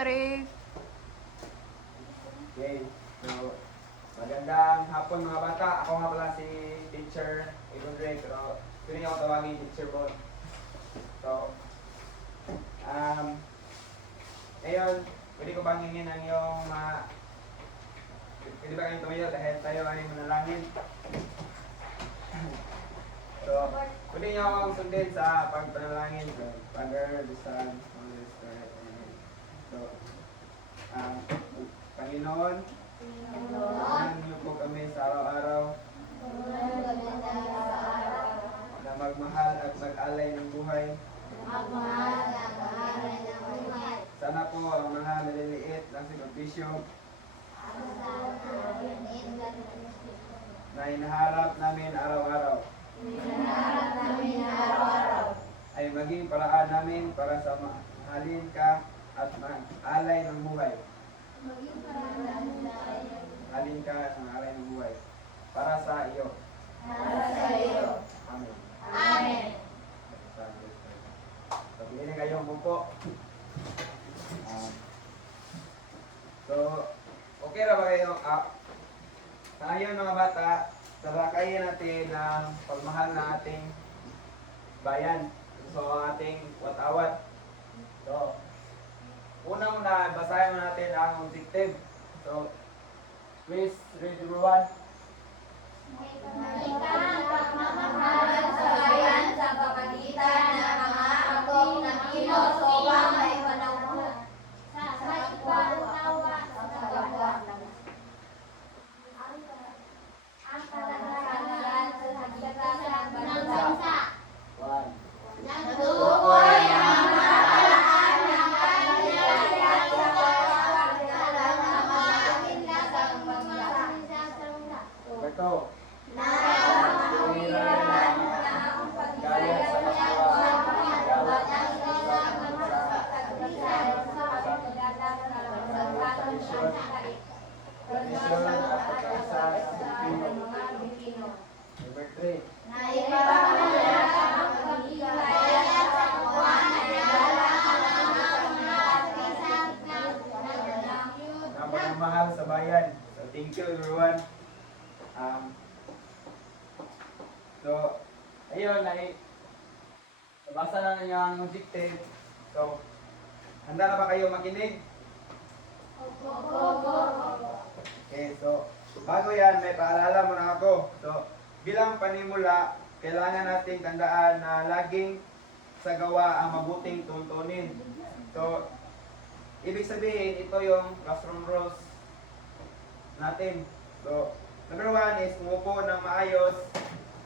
3. Okay. So, magandang hapon mga bata. Ako nga pala si Teacher Ibondre, pero pwede niyo ako tawagin Teacher Bon. So, ngayon, pwede ko bang hingin ang iyong pwede ba kayong tumayo dahil tayo ay manalangin? So, pwede niyo akong sundin sa pagpanalangin. So, Father, the Son, Holy Spirit, Amen. So, Panginoon, tulungan niyo po kami sa araw-araw na magmahal at mag-alay ng buhay. Sana po ang mga maliliit na sakripisyo na hinaharap namin araw-araw ay maging paraan namin para sa mahalin ka at mag-alay ng buhay. Halin ka sa alay ng buhay. Para sa iyo. Amen. So, pili kayong buko. So, okay na ba kayo? Ngayon mga bata, talakayin natin ang pagmahal ng ating bayan. So, ang ating watawat. So, una-una, basahin natin ang objective. So, please read everyone. Malikang pagmamahalan sa bayan sa pamagitan ng mga akong na kilos upang may panahon sa pagkakatawa sa kapwa. Ang kalagayan sa hagdasan ng bansa. One. Natukoy ang mahalaan ng kaniyayat sa pagkakatawa ng mga kinlasang bansa. Beto. Nakakahirapan ang pagkaya sa kapwa gawat ng mga pagkakaglisan sa pagkakatawa ng pagkakatawa Tradisyon at pagkasa sa mga Pilipino. Number 3. Naipapahayag ang pagkikaya sa kapwa na nagalaan ang mga artisan ng nagdalakyod. Na pagmamahal sa bayan. So, thank you everyone. So, ayun, nabasa na ninyo ang objective. So, handa na ba kayo makinig? Okay, so, bago yan, may paalala muna ako. So, bilang panimula, kailangan nating tandaan na laging sa gawa ang mabuting tuntunin. So, ibig sabihin, ito yung classroom rules natin. So, number 1 is umupo ng maayos.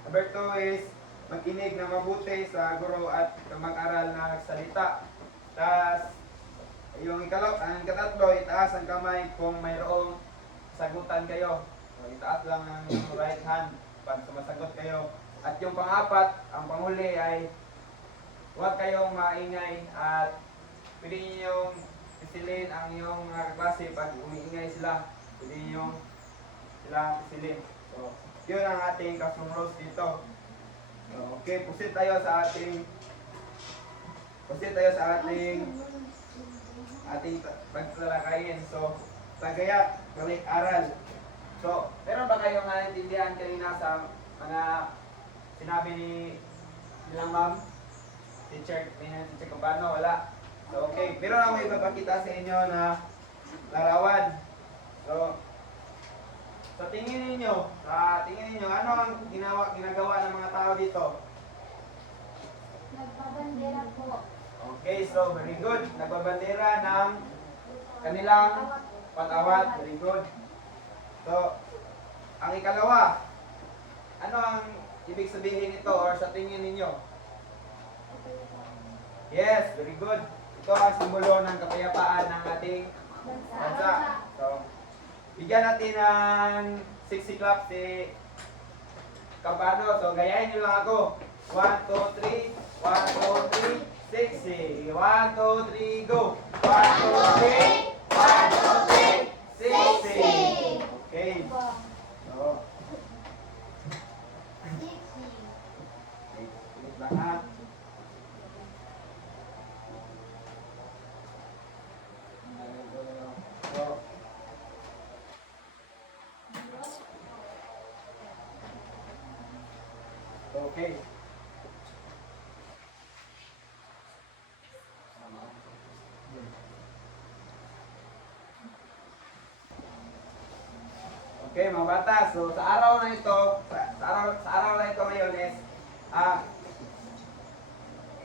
Number 2 is makinig na mabuti sa guro at mag-aral na nagsalita. Tapos, ang katatlo, itaas ang kamay kung mayroong sagutan kayo. So, itaas lang ang right hand pag sumasagot kayo. At yung pang-apat, ang panghuli ay huwag kayong maingay at pwede ninyong isilin ang iyong klase pag umiingay sila. Pwede ninyong sila isilin. So, yun ang ating classroom rules dito. So, okay, pusit tayo sa ating pagtalakayin. So, tagayak, balik-aral. So, meron ba kayong naintindihan kanina sa mga sinabi nilang ma'am? Teacher Cabano? Wala. So, okay. Meron ako ipapakita sa inyo na larawan. So, sa tingin ninyo, ano ang ginagawa ng mga tao dito? Nagpabandera po. Okay, so very good. Nagbabandera ng kanilang patawat. Very good. So, ang ikalawa, ano ang ibig sabihin nito or sa tingin ninyo? Yes, very good. Ito ang simbolo ng kapayapaan ng ating bansa. So, bigyan natin ng 60 clap si Cabano. So, gayahin nyo lang ako. 1, 2, 3. 1, 2, 3. 60. 1, 2, 3, go. 1, 2, 3. 1, 2, 3. 60. Okay. So, ulit lang ha. Okay. Okay, mga bata. So, sa araw na ito, sa araw na ito ngayon is,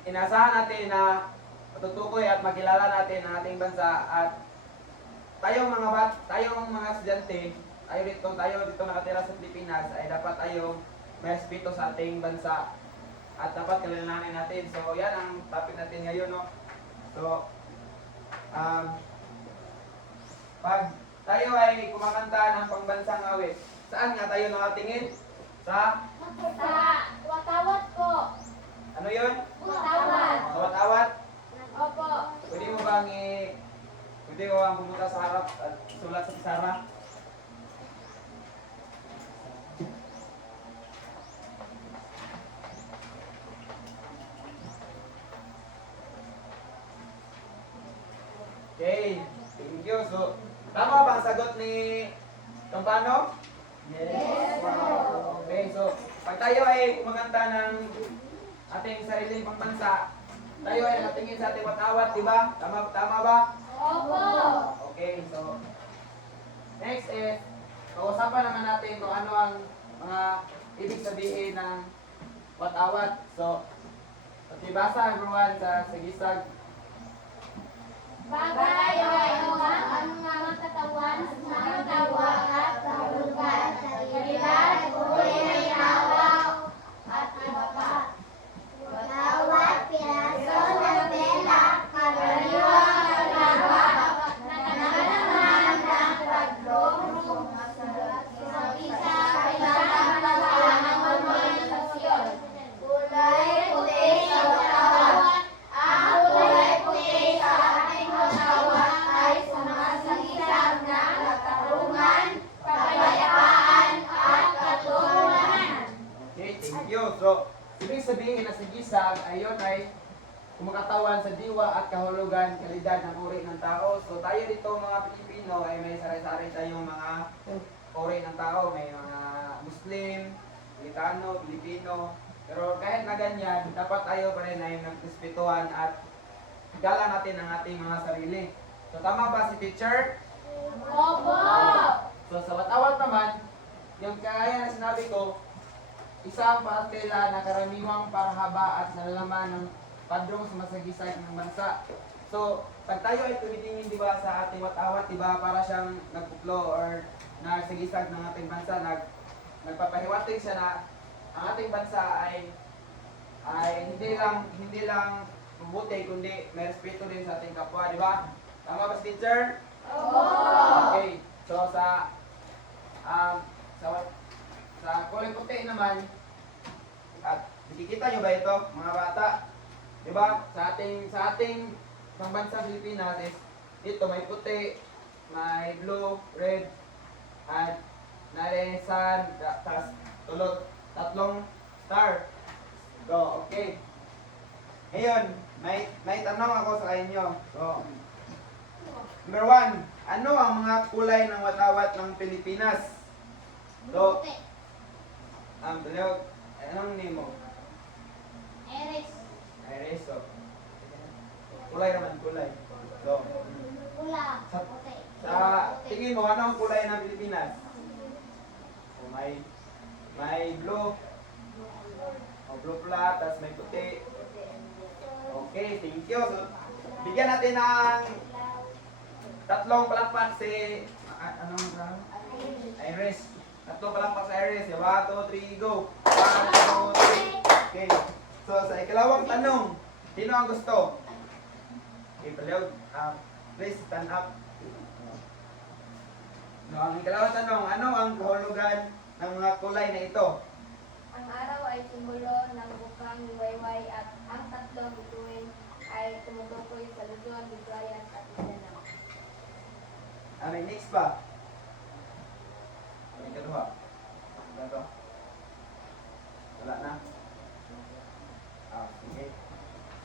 inasahan natin na matutukoy at makilala natin ang ating bansa at tayong mga estudyante, tayo dito nakatira sa Pilipinas ay dapat tayong may respeto sa ating bansa at dapat kilalanin natin. So, yan ang topic natin ngayon, no? So, pag tayo ay kumakanta ng pangbansang awit, saan nga tayo nakatingin? Sa Watawat ko. ano yun? Watawat. Sa watawat? Opo. Pwede mo bang pumunta sa harap at sulat sa pizarra? Okay, thank you. So, tama ba ang sagot ni Campano? Yes, Okay, so, pag tayo ay kumaganda ng ating sariling pangbansa, tayo ay natingin sa ating watawat, di ba? Tama ba? Opo. Okay, so, next is, pag-usapan naman natin kung ano ang mga ibig sabihin ng watawat. So, patibasa everyone sa sagisag. Bagay ay ang mga matatawan sa tawa at kahulugan, kalidad, uri ng tawag, at iba pa. Watawat, piraso ng tela, karaniwang kalawa, nakalaman ng pagdrong, sa isa kailangan ng organisasyon. Kulay puti sa watawat, ang kulay puti sa ating watawat ay sumasagisag ng katarungan, kapayapaan, at katulungan. Okay, thank you. So, ibig sabihin na sagisag, ayon ay kumakatawan sa diwa at kahulugan, kalidad ng uri ng tao. So, tayo dito mga Pilipino ay may sari-sari tayong mga uri ng tao. May mga Muslim, Pilipino, Pilipino. Pero kahit na ganyan, dapat tayo pa rin ay nagrespetuhan at galang natin ang ating mga sarili. So, tama ba si teacher? Opo! So, sa watawat naman, yung kaya na sinabi ko, isang paatela na karaniwang parahaba at nalalaman ng padrong sumasagisag ng bansa. So, pag tayo ay tumitingin, di ba, sa ating watawat, di ba, para siyang nagpuplo or nagsagisag ng ating bansa, nagpapahiwatig siya na ang ating bansa ay hindi lang mabuti, kundi may respeto din sa ating kapwa, di ba? Tama ba, teacher? Opo! Okay. So, sa kulay puti naman, at nakikita nyo ba ito, mga bata? Di ba? Sa ating pangbansa Pilipinas is dito may puti, may blue, red, at narisan, tas tatlong star. So, okay. Ngayon, may tanong ako sa inyo. So, number 1, ano ang mga kulay ng watawat ng Pilipinas? So, anong name mo? Eris. Iris, so. Kulay naman, kulay. So, Pula. Sa- Puti. sa tingin mo, ano ang kulay ng Pilipinas? So, may blue. O, blue pula, tas may puti. Okay, thank you. So, bigyan natin ng tatlong palakpak si, Iris. Tatlong palakpak sa Iris. 1, 2, 3, go. 1, 2, 3. Okay. So, sa ikalawang tanong, sino ang gusto? Okay, Palihog, please stand up. No, ang ikalawang tanong, ano ang kahulugan ng mga kulay na ito? Ang araw ay simbolo ng bukang liwayway at ang tatlong bituin ay tumutukoy sa Luzon, Visayas at Mindanao. May next pa. May kaduha. Wala to. Wala na. Okay.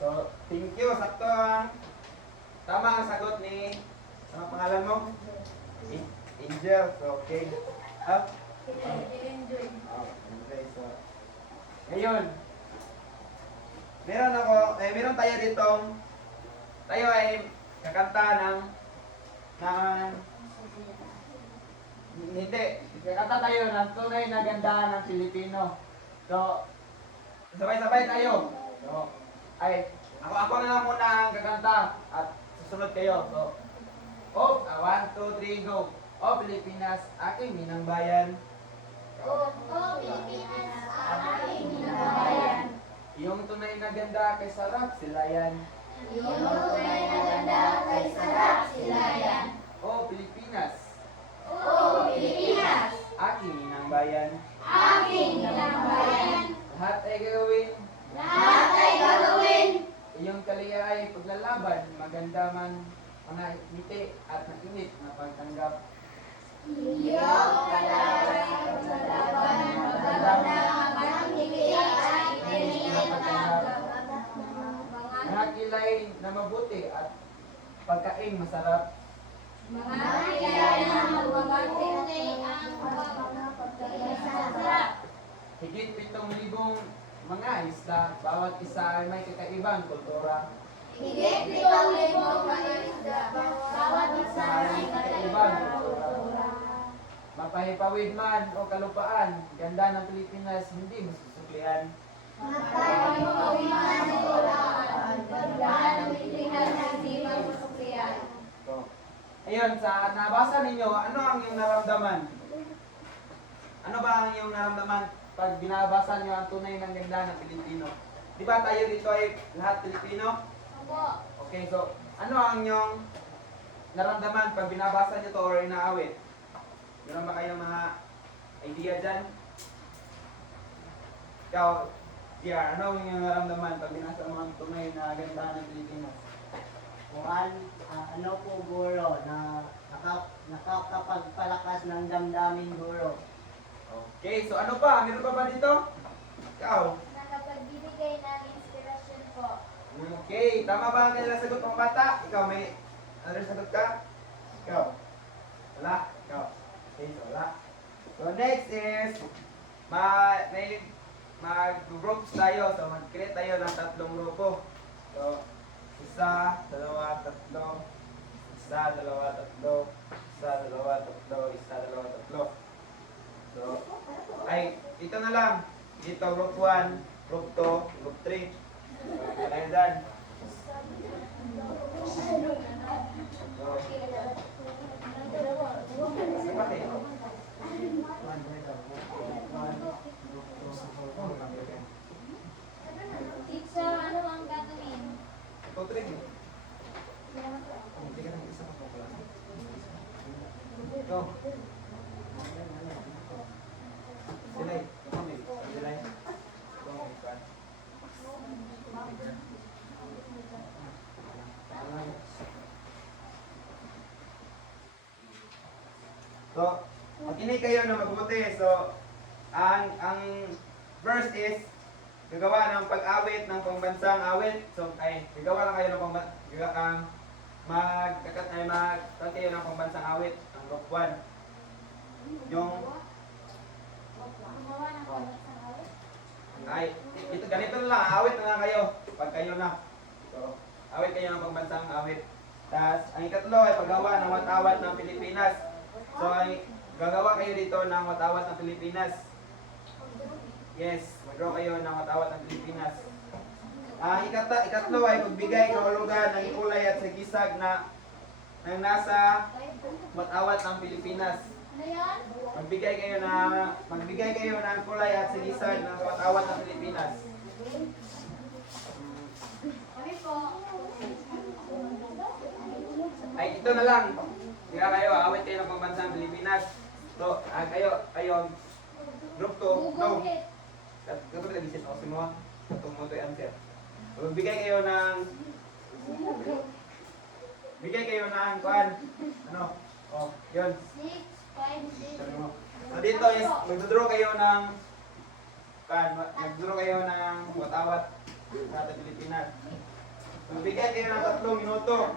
So, thank you. Sakto ang tama ang sagot ni, ano pangalan mo? Angel. So, okay. I-enjoy. Okay, so, Ngayon, meron tayo ditong, tayo ay kakanta ng hindi, kakanta tayo ng tunay na gandahan ng Pilipino. So, sabay-sabay tayo. So, ako na lang muna ang kakanta at susunod kayo. So, 1, 2, 3, go. O Pilipinas, aking minang bayan. O Pilipinas, aking minabayan. Iyong tunay na ganda kay sarap sila yan. Iyong tunay na ganda kay sarap sila yan. O Pilipinas, O Pilipinas, aking minang bayan. aking minabayan. Lahat ay gagawin. Lahat ay gagawin. Iyong kaliya ay paglalaban, maganda man mga ngiti at mainit na pagtanggap. Iyong kalaway paglalaban, maganda ang ngiti ay mainit na pagtanggap. Mga kilay na mabuti at pagkain masarap. Mga kilay na magbabante ang pagkakasarap. Higit 7,000 mga isla, bawat isa ay may kakaibang kultura. Higit 7,000 mga isda, bawat isa ay kakaibang kultura. Mapahipawid man o kalupaan, ganda ng Pilipinas hindi masusuklian. Mapagpawiman ng kulaan, ganda ng Pilipinas hindi masusuklian. So, ayun, sa nabasa ninyo, ano ang iyong naramdaman? Ano ba ang iyong naramdaman pag binabasa niyo ang tunay ng ganda ng Pilipino? Di ba tayo dito ay lahat Pilipino? Opo. Okay, so ano ang iyong naramdaman pag binabasa niyo to or inaawit? Meron ba kayong mga idea dyan? Ikaw, Kiar, ano ang iyong naramdaman pag binasa mo ang tunay na ganda ng Pilipinas? Ano po guro na nakakapagpalakas ng damdamin guro. Okay, so ano pa? Meron pa ba dito? Ikaw? Nakapagbibigay ng inspirasyon po. Okay, tama ba ang kanilang sagot mga bata? Ikaw, may ano rin sagot ka? Ikaw? Wala? Ikaw? Okay, so wala. So next is, may mag-groups tayo. So mag-create tayo ng 3 grupo. So, 1, 2, 3. 1, 2, 3. 1, 2, 3. 1, 2, 3. So, ito na lang. Dito, group 1, group 2, group 3. So, tayo dyan. So, bakit? Teacher, ano ang gagawin? Ito, 3. Hindi ka nang isa pa pala. Go. Silay. Silay. So, makinig kayo na mabuti. So, ang verse is gagawa ng pag-awit ng pambansang awit. So, gagawa lang kayo ng magkakat kayo ng pambansang awit ng group 1. Yung ito ganito na lang, awit na lang kayo pag kayo na. So, awit kayo ng pambansang awit. Tapos, ang ikatlo ay paggawa ng watawat ng Pilipinas. So, ay gagawa kayo dito ng watawat ng Pilipinas. Yes, mag-draw kayo ng watawat ng Pilipinas. Ang ikatlo ay pagbigay kahulugan ng kulay at sagisag na ng nasa watawat ng Pilipinas. Ano yan? Magbigay kayo ng kulay at sagisag ng watawat ng Pilipinas. Kami po. Ay, ito na lang. Kaya kayo, awit kayo ng pambansang Pilipinas. So, kayo, group 2, no. Kapag nag-isip ako sa mga, itong mo ito answer. So, bigay kayo ng, kuan, ano, yun. 6, 5, 6. Sabi mo. So, dito is, magdodraw kayo ng, magdodraw kayo ng watawat sa ating Pilipinas. So, bigay kayo ng 3 minuto.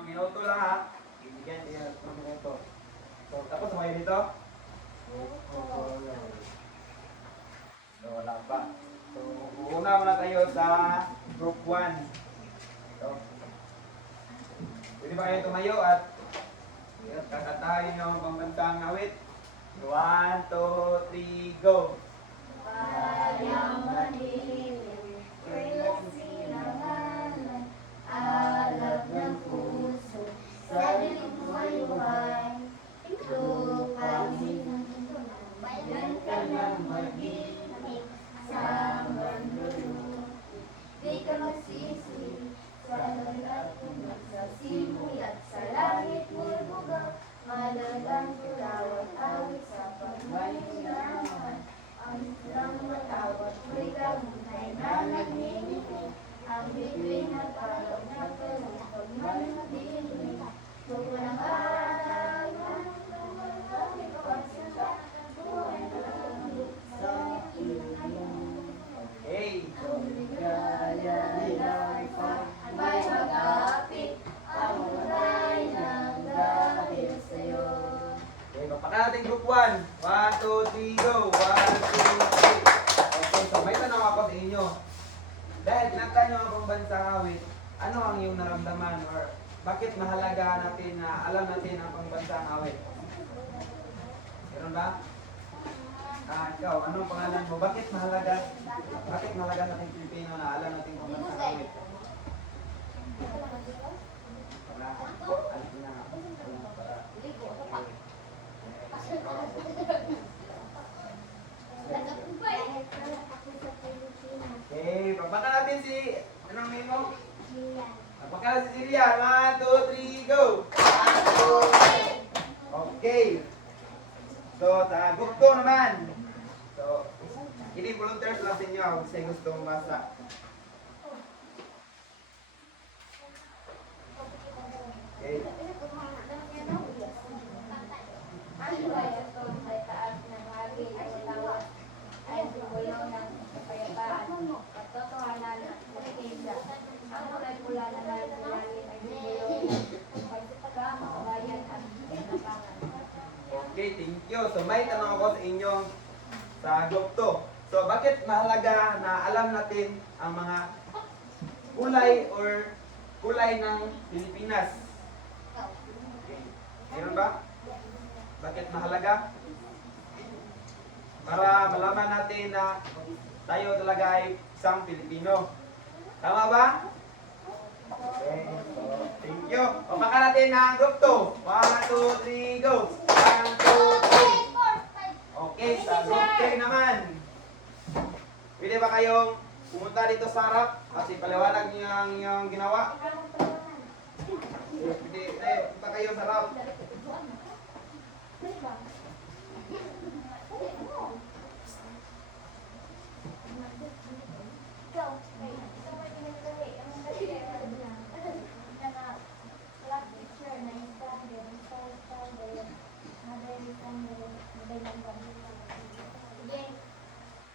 itong minuto lang ha. Ibigyan niya itong minuto. So, tapos mo dito? So, wala pa. So, una muna tayo sa group 1. So, pwede ba kayo tumayo at kakatayin nyo ang pambansang awit? 1, 2, 3, go! Payamanin, silanganan, alab ng puso, sa lipuayuan, lupang bayan ka ng mag-ibig, sa manluluto, di ka magsisi, sa lahat sa simoy at sa langit mo'y buga, malagang tulawat awit sa pagmalinangan. Ang lang matawat, may kamuntay na nagniningin. Ang bituin na parang nagkaroon pag manatinig. Kung walang alam, kami pagsila, buhay na lang sa ilong. Hey! Kaya nilang may mag-apit, ang mulay ng dahil sa'yo. Okay, baka natin group 1. 1, 2, 3, go! 1, 2, 3. Okay, so may tanong ako sa inyo. Dahil kinanta nyo ang pambansang awit, ano ang iyong naramdaman or bakit mahalaga natin na alam natin ang pambansang awit? Meron ba? Ikaw, anong pangalan mo? Bakit mahalaga sa ating Pilipino na alam natin ang pambansang awit? Wala. Alis na nga. Okay, pagbaka natin si, anong name mo? Pagbaka natin si Sirian. 1, 2, 3, go! Okay. So, sa group 2 naman. So, hindi volunteers lang sa inyo kung sa'yo gusto mabasa. Okay. Ang bayato sa taas ng hari ay tawad ay sumulaw ng kapayapaan, katotohanan at pagkisa. Ang kulay pula na nalangit ay sumulaw ng pagkataka, makabayan at kinabangan. Okay, thank you. So, may tanong ako sa inyo sa group 2. So, bakit mahalaga na alam natin ang mga kulay ng Pilipinas? Okay. Meron ba? Bakit mahalaga? Para malaman natin na tayo talaga ay isang Pilipino. Tama ba? Okay. So, thank you. Pabaka natin ang group 2. 1, 2, 3, go! 1, 2, 3. Okay, sa group 3 naman. Pwede ba kayong pumunta dito sa harap at ipaliwanag niyo ang inyong ginawa? Pwede, punta kayo sa harap.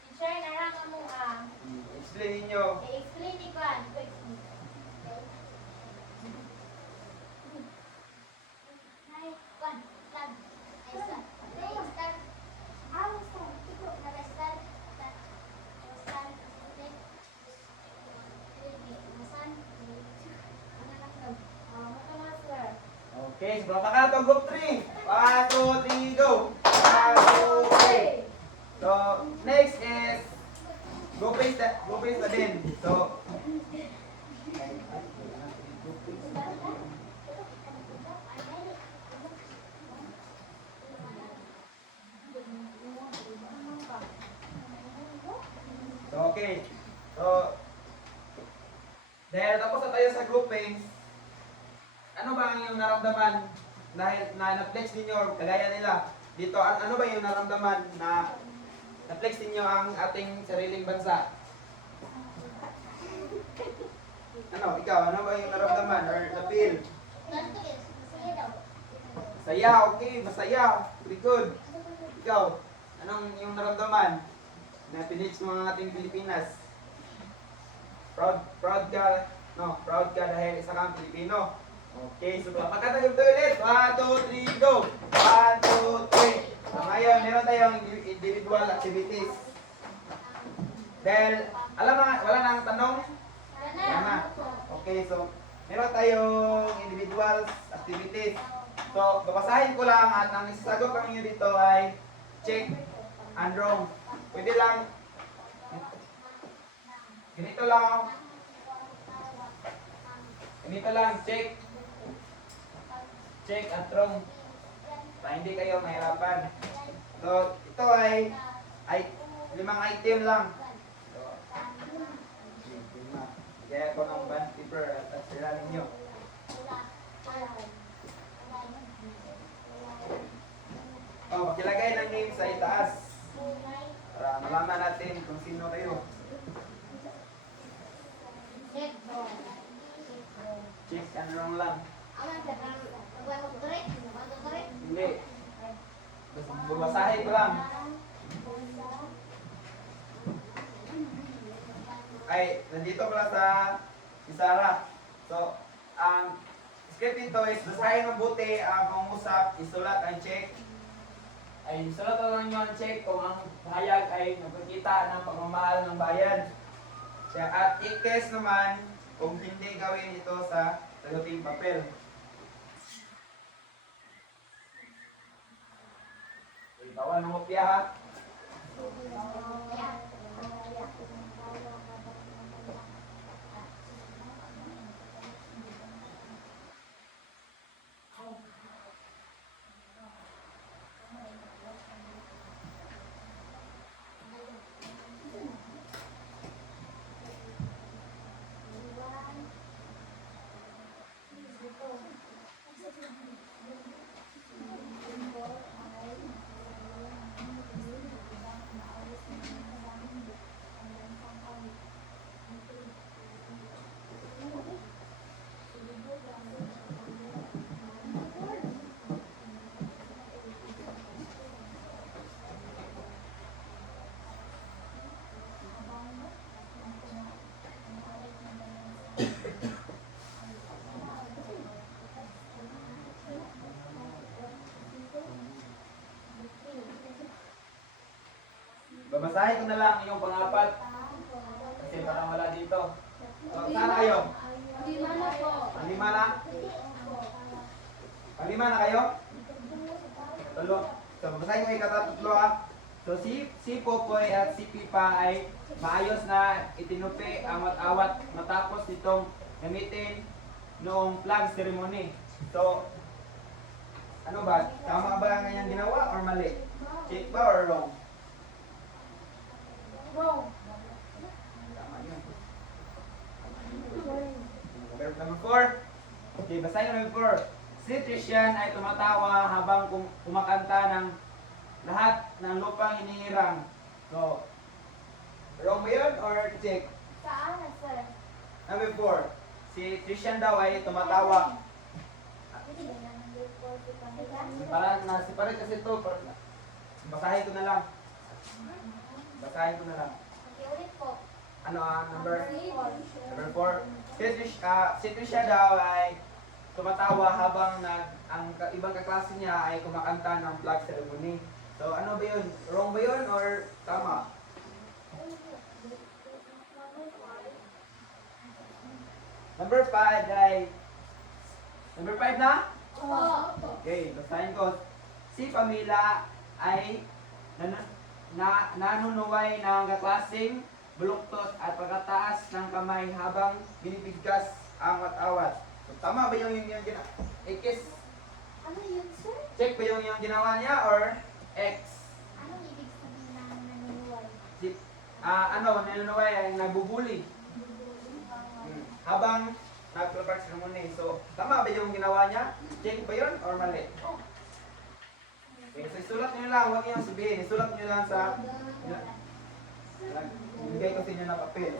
Teacher, narang mo Explain niyo. i-explain ni Kwan. Hi, Kwan. Tag. Ay, sa. Ay, start. Start. Ikaw, nag-start. Start. Start. Okay. Masan? Ano lang daw? Master. Okay, so pabaka na itong group 3. 1, 2, 3, go! 1, 2, 3. So, next is group base na din. So, okay. So, dahil tapos na tayo sa group base, ano ba ang iyong naramdaman dahil na-flex ninyo, kagaya nila, dito, ano ba yung naramdaman na na-flex ninyo ang ating sariling bansa? Ano, ikaw, ano ba yung naramdaman or na-feel? Saya, okay, masaya, very good. Ikaw, anong yung naramdaman na pinitch mo ang ating Pilipinas? Proud ka, no, proud ka dahil isa kang Pilipino. Okay, so pagkatagod ulit. 1, 2, 3, go! 1, 2, 3. So ngayon, meron tayong individual activities. Dahil, alam na, wala nang tanong? Wala na. Okay, so meron tayong individual activities. So, babasahin ko lang at ang isasagot ko ninyo dito ay check and wrong. Pwede lang, ganito lang, check at wrong. Para hindi kayo mahirapan. So, ito ay 5 item lang. So, 5. Kaya ko ng band paper at sila ninyo. Oh, pakilagay ng name sa itaas. Para malaman natin kung sino kayo. Check and wrong lang. Hindi. Babasahin ko lang. Ay, nandito pala sa Isara. So, ang script nito is basahin mabuti ang pangusap, isulat ang check. Ay, isulat lang nyo ang check kung ang pahayag ay nagpakita ng pagmamahal ng bayan. At i-case naman kung hindi gawin ito sa saguting papel. Bawal ng kopya ha. Babasahin ko na lang yung pang-apat. Kasi parang wala dito. So, saan kayo? Lima na po. Panglima na? Panglima na kayo? Tulo. So, babasahin ko yung katatlo ha. So, si Popoy at si Pipa ay maayos na itinupi ang awat matapos itong gamitin noong flag ceremony. So, ano ba? Tama ba ang kanyang ginawa or mali? Check ba or wrong? Wrong. Tama yun. Verb number 4. Okay, basahin ko number 4. Si Christian ay tumatawa habang kumakanta ng lahat ng lupang hinihirang. So, wrong ba yun or check? Saan na, sir? Number 4. Si Christian daw ay tumatawa. Parang nasiparate kasi ito. Basahin ko na lang. Basahin ko na lang. Ulit po. Ano number? Number 4. Si Trisha daw ay tumatawa habang ang ibang kaklase niya ay kumakanta ng flag ceremony. So ano ba yun? Wrong ba yun or tama? Number 5 ay... Number 5 na? Okay, basahin ko. Si Pamela ay nanunuway ng kaklaseng buluktot at pagkataas ng kamay habang binibigkas ang awat-awat. So, tama ba yung ginawa? X? Ano yun, sir? Check ba yung ginawa niya or X? Anong ibig sabihin ng nanunuway? Nanunuway ay nabubuli. Habang nag-flag ceremony. So, tama ba yung ginawa niya? Check ba yun or mali? Okay, so isulat nyo lang, huwag nyo sabihin. Isulat nyo lang sa... Ibigay ko sa inyo na papel.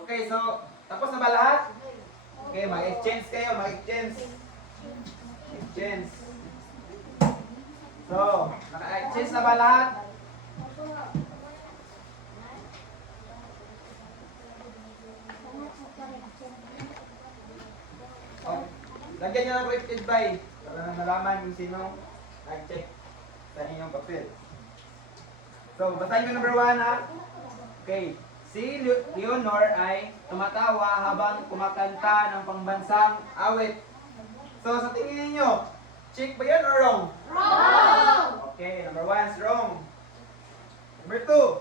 Okay, so, tapos na ba lahat? Okay, mag-exchange kayo, mag-exchange. Exchange. So, naka-exchange na ba lahat? Lagyan nyo ng corrected by para nalaman kung sino nag-check sa inyong papel. So, basahin nyo number 1 ha. Okay. Si Leonor ay tumatawa habang kumakanta ng pangbansang awit. So, sa tingin niyo, check ba yan or wrong? Wrong! Okay, number 1 is wrong. Number 2,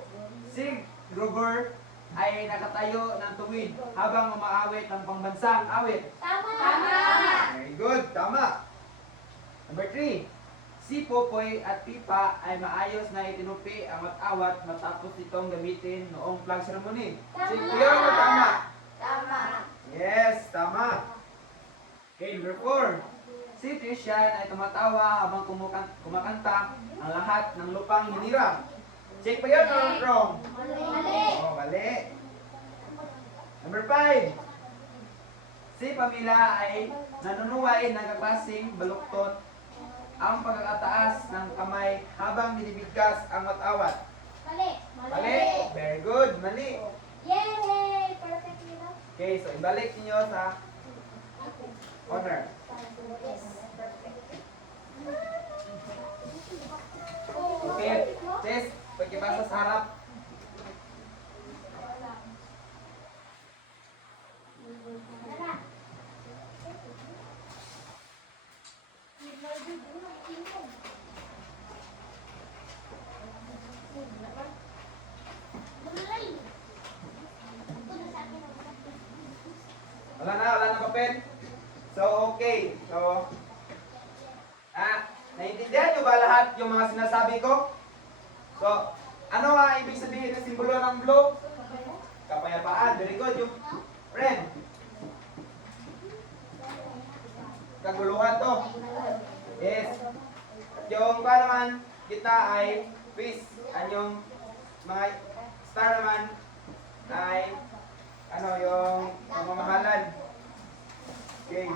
si Grover ay nakatayo ng tuwid habang umaawit ng pangbansang awit. Tama! Tama! Very good, tama. Number 3, si Popoy at Pipa ay maayos na itinupi ang awat matapos itong gamitin noong flag ceremony. Check ko yun o tama? Tama! Yes, tama. Okay, number 4. Si Christian ay tumatawa habang kumakanta ang lahat ng lupang hiniram. Check pa yun or wrong? Mali! Oh, mali. Number 5. Si Pamela ay nanunuway ng kaklaseng baluktot ang pagkakataas ng kamay habang binibigkas ang matawat. Mali! Mali. Very good. Mali. Yay! Perfect nila. Okay, so ibalik niyo sa honor. Yes, perfect. Okay, Sis, pagkipasa sa harap. Wala na papel. So, okay. So, naiintindihan nyo ba lahat yung mga sinasabi ko? So, ano nga ibig sabihin ng simbolo ng blue? Kapayapaan. Very good. Yung red. Kaguluhan to. Yes. Yung pa naman, kita ay peace. At yung mga star naman ay ano yung pamamahalan. Okay.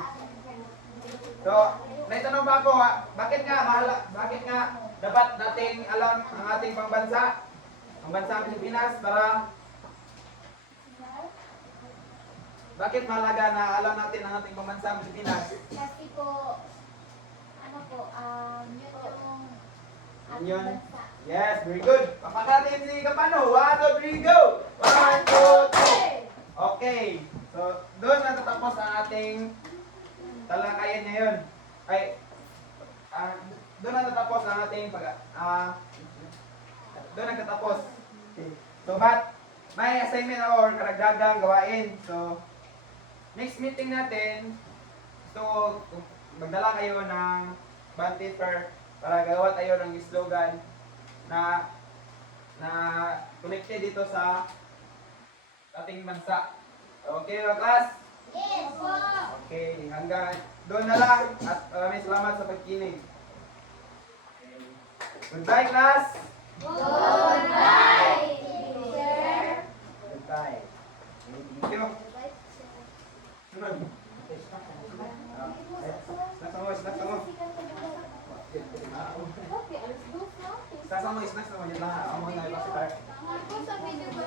So, naitanong ba ako, bakit nga dapat nating alam ang ating pangbansa? Ang bansang Pilipinas para bakit mahalaga na alam natin ang ating pambansang Pilipinas? Kasi po, ano po, yun yung ating Yun. bansa. Yes, very good. Papakatin si Kapano. 1, 2, 3, go! 1, 2, 3. Okay. So, doon natatapos ang ating talakayan ngayon. Ay, doon natatapos ang ating doon nagtatapos. Okay. So, but may assignment or karagdagang gawain. So, next meeting natin, so, magdala kayo ng bond paper para gawa tayo ng slogan na connected dito sa ating bansa. Okay, mga class? Yes po! Okay, hanggang doon na lang at maraming salamat sa pagkinig. Okay. Goodbye, class! Goodbye, teacher! Goodbye. Thank you. Snacks mo. Snacks mo. Yan lang. Ako muna ibang si Clark. Ako sa video ko